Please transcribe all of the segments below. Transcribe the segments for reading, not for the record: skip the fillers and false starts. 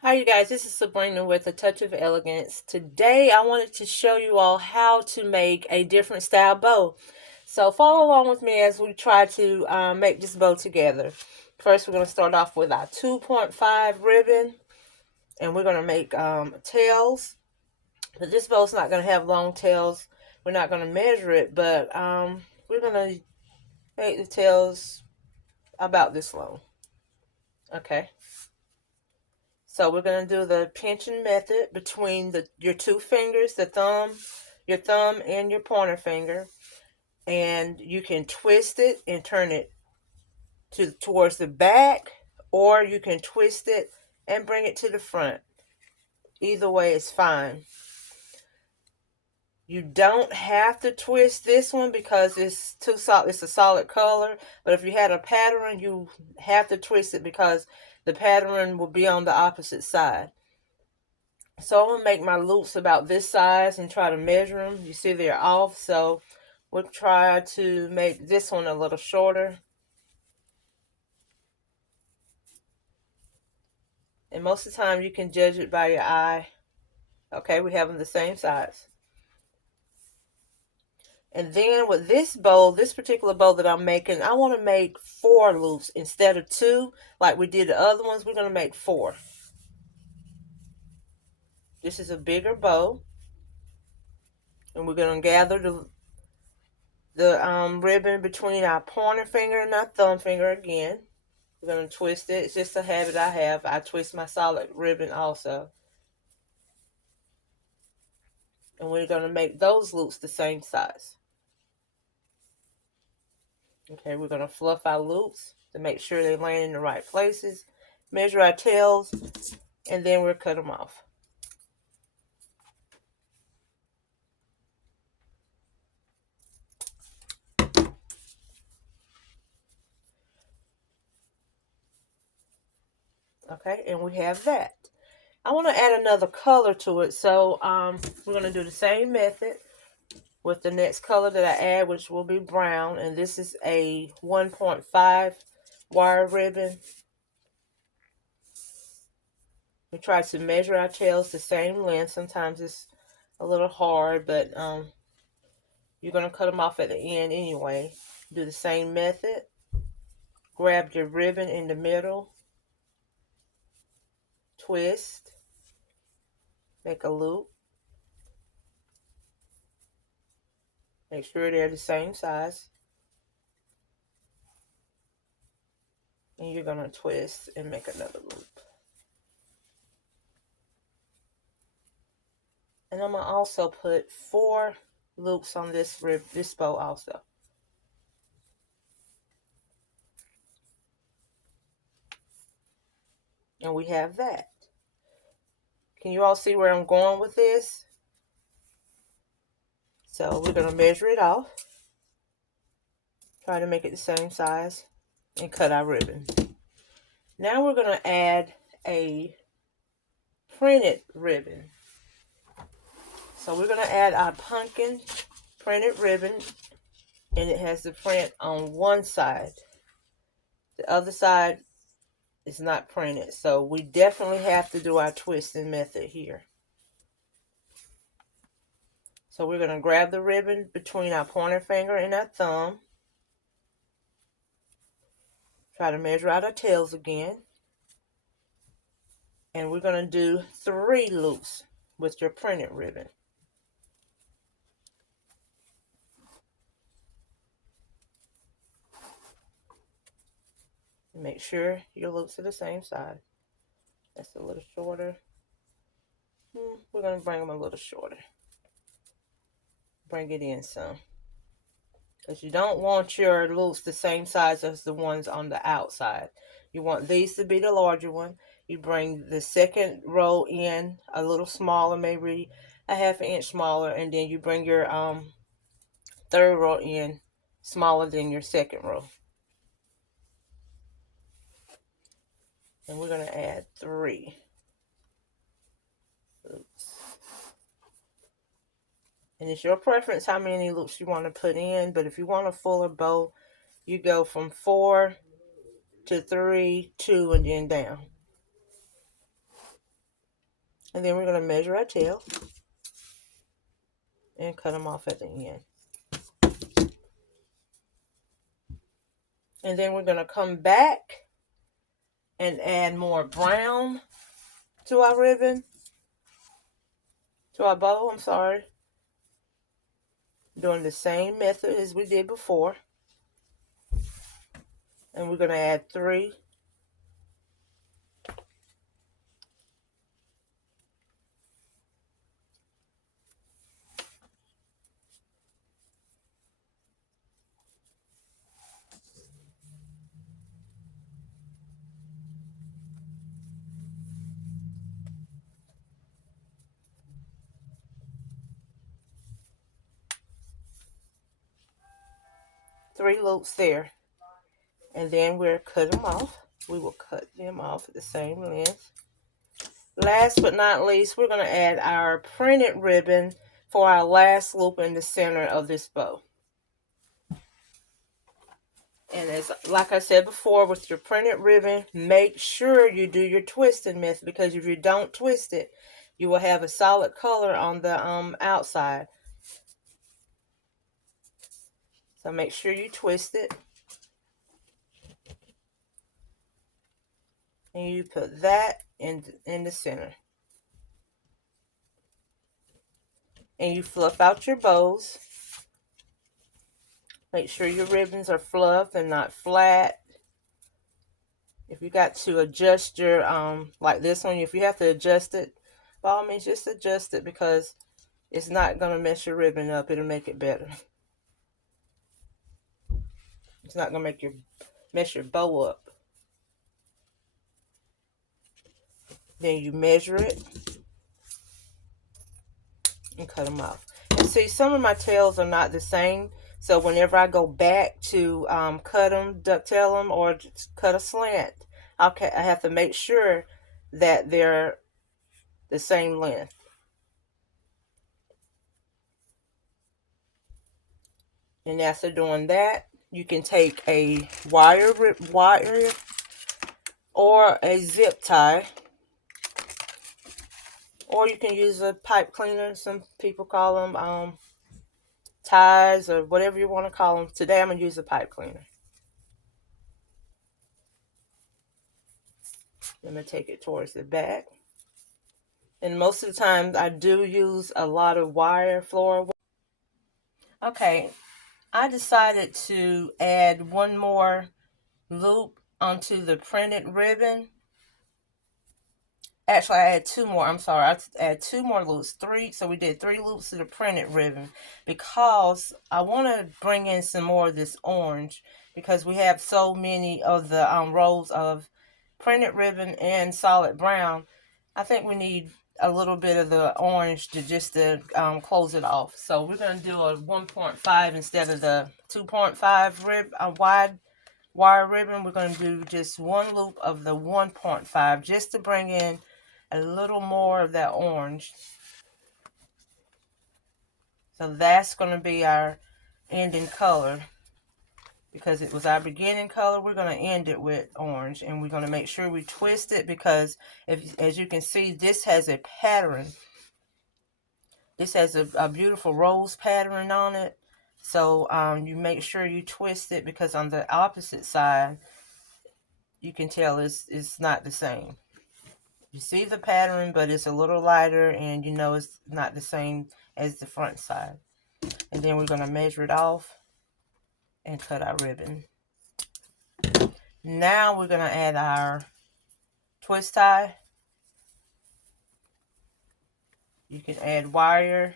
Hi you guys, this is Sabrina with A Touch of Elegance. Today I wanted to show you all how to make a different style bow. So follow along with me as we try to make this bow together. First we're going to start off with our 2.5 ribbon, and we're going to make tails. But this bow's not going to have long tails. We're not going to measure it, but we're going to make the tails about this long. Okay. So we're going to do the pinching method between your two fingers, your thumb and your pointer finger. And you can twist it and turn it towards the back, or you can twist it and bring it to the front. Either way is fine. You don't have to twist this one because it's too solid. It's a solid color. But if you had a pattern, you have to twist it because the pattern will be on the opposite side. So I'm going to make my loops about this size and try to measure them. You see they're off, so we'll try to make this one a little shorter. And most of the time you can judge it by your eye. Okay, we have them the same size. And then with this bow, this particular bow that I'm making, I want to make 4 loops instead of 2 like we did the other ones. We're going to make 4. This is a bigger bow. And we're going to gather the ribbon between our pointer finger and our thumb finger again. We're going to twist it. It's just a habit I have. I twist my solid ribbon also. And we're going to make those loops the same size. Okay, we're going to fluff our loops to make sure they land in the right places. Measure our tails, and then we'll cut them off. Okay, and we have that. I want to add another color to it, so we're going to do the same method with the next color that I add, which will be brown. And this is a 1.5 wire ribbon. We try to measure our tails the same length. Sometimes it's a little hard, but you're going to cut them off at the end anyway. Do the same method. Grab your ribbon in the middle. Twist. Make a loop. Make sure they're the same size. And you're going to twist and make another loop. And I'm going to also put 4 loops on this bow also. And we have that. Can you all see where I'm going with this? So we're going to measure it off. Try to make it the same size and cut our ribbon. Now we're going to add a printed ribbon. So we're going to add our pumpkin printed ribbon, and it has the print on one side. The other side is not printed, so we definitely have to do our twisting method here. So we're going to grab the ribbon between our pointer finger and our thumb. Try to measure out our tails again. And we're going to do 3 loops with your printed ribbon. Make sure your loops are the same size. That's a little shorter. We're going to bring them a little shorter. Bring it in some. Because you don't want your loops the same size as the ones on the outside. You want these to be the larger one. You bring the second row in a little smaller, maybe a ½ inch smaller, and then you bring your third row in smaller than your second row. And we're going to add 3 loops. And it's your preference how many loops you want to put in, but if you want a fuller bow, you go from 4 to 3, 2, and then down. And then we're going to measure our tail and cut them off at the end. And then we're going to come back and add more brown to our ribbon, to our bow, I'm sorry. Doing the same method as we did before. And we're going to add 3. Three loops there. And then we'll cut them off. We will cut them off at the same length. Last but not least, we're going to add our printed ribbon for our last loop in the center of this bow. And as like I said before, with your printed ribbon, make sure you do your twisting method, because if you don't twist it, you will have a solid color on the outside. So make sure you twist it. And you put that in the center. And you fluff out your bows. Make sure your ribbons are fluffed and not flat. If you got to adjust your, like this one, if you have to adjust it, by all means, just adjust it, because it's not going to mess your ribbon up. It'll make it better. It's not going to mess your bow up. Then you measure it and cut them off. And see, some of my tails are not the same. So whenever I go back to cut them, ducktail them, or just cut a slant, I have to make sure that they're the same length. And after doing that, you can take a wire or a zip tie, or you can use a pipe cleaner. Some people call them ties, or whatever you want to call them. Today I'm going to use a pipe cleaner. I'm going to take it towards the back. And most of the time I do use a lot of wire floor. Okay, I decided to add one more loop onto the printed ribbon. Actually, I had 2 more. I'm sorry. I add 2 more loops. 3. So we did 3 loops to the printed ribbon, because I want to bring in some more of this orange, because we have so many of the rows of printed ribbon and solid brown. I think we need a little bit of the orange to close it off. So we're going to do a 1.5 instead of the 2.5 wide wire ribbon. We're going to do just 1 loop of the 1.5, just to bring in a little more of that orange. So that's going to be our ending color. Because it was our beginning color, we're going to end it with orange. And we're going to make sure we twist it, because as you can see, this has a pattern. This has a beautiful rose pattern on it. So you make sure you twist it, because on the opposite side, you can tell it's not the same. You see the pattern, but it's a little lighter, and you know it's not the same as the front side. And then we're going to measure it off and cut our ribbon. Now we're going to add our twist tie. You can add wire.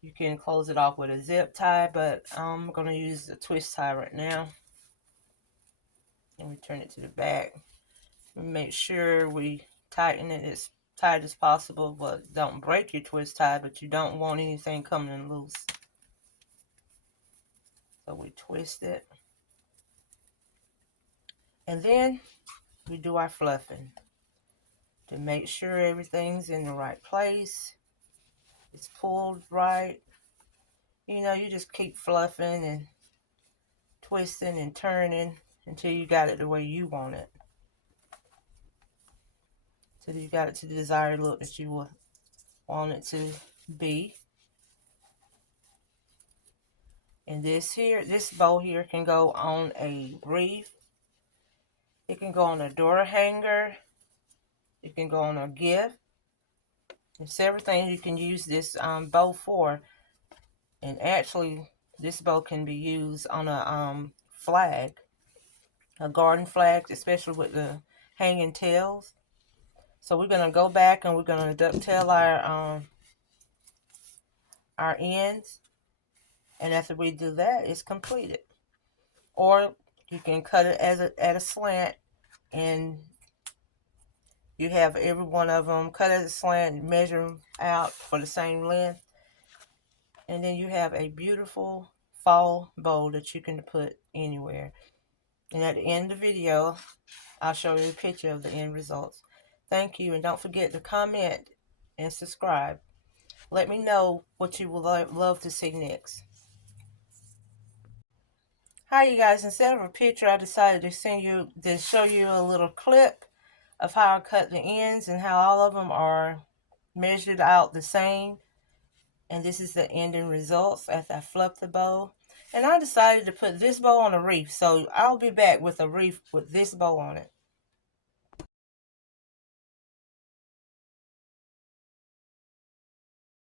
You can close it off with a zip tie, but I'm going to use the twist tie right now. And we turn it to the back. Make sure we tighten it as tight as possible, but don't break your twist tie, but you don't want anything coming loose. So we twist it. And then we do our fluffing to make sure everything's in the right place. It's pulled right. You know, you just keep fluffing and twisting and turning until you got it the way you want it So you got it to the desired look that you would want it to be. And this bow here can go on a wreath. It can go on a door hanger. It can go on a gift. There's several things you can use this bow for. And actually, this bow can be used on a flag, a garden flag, especially with the hanging tails. So we're gonna go back and we're gonna ducktail our ends, and after we do that, it's completed. Or you can cut it at a slant, and you have every one of them cut at a slant and measure them out for the same length, and then you have a beautiful fall bow that you can put anywhere. And at the end of the video, I'll show you a picture of the end results. Thank you, and don't forget to comment and subscribe. Let me know what you would love to see next. Hi, you guys. Instead of a picture, I decided to show you a little clip of how I cut the ends and how all of them are measured out the same. And this is the ending results after I fluffed the bow. And I decided to put this bow on a wreath, so I'll be back with a wreath with this bow on it.